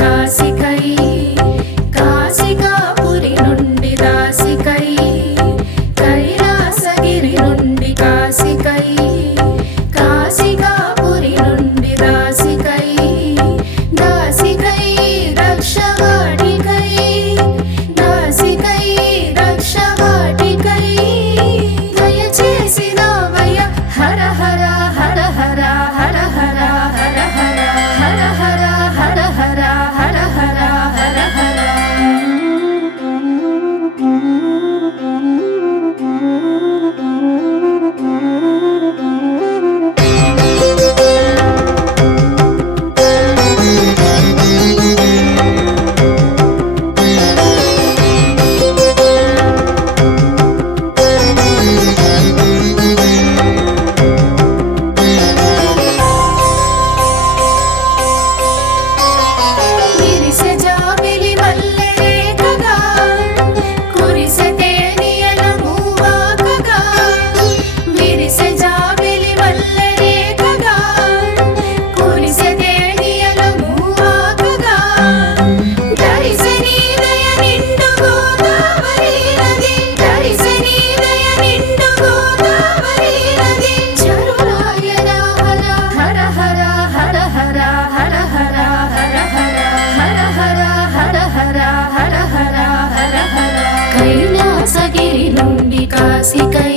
కాశికై కాశికాపురి నుండి దాసికై కైలాసగిరి నుండి కాశికై కాశికాపురి నుండి దాసికై దాసికై దక్షవాటికై దాసికై దక్షవాటికై దయచేసి నావయ హర హర హర హర హర హర హర హర హర హర హర హర హర హర హర హర విరిసె జాబిలి మల్లె రేఖగా కురిసె తేనియల మూవాకగా విరిసె జాబిలి మల్లె రేఖగా కురిసె తేనియల మూవాకగా దరిసె నీదయ నిండు గోదావరి నది దరిసె నీదయ నిండు గోదావరి నది చరులాయన హర హర హర హర హర హర హర హర హర హర హర హర హర హర హర కైలాసగిరి నుండి కాశికై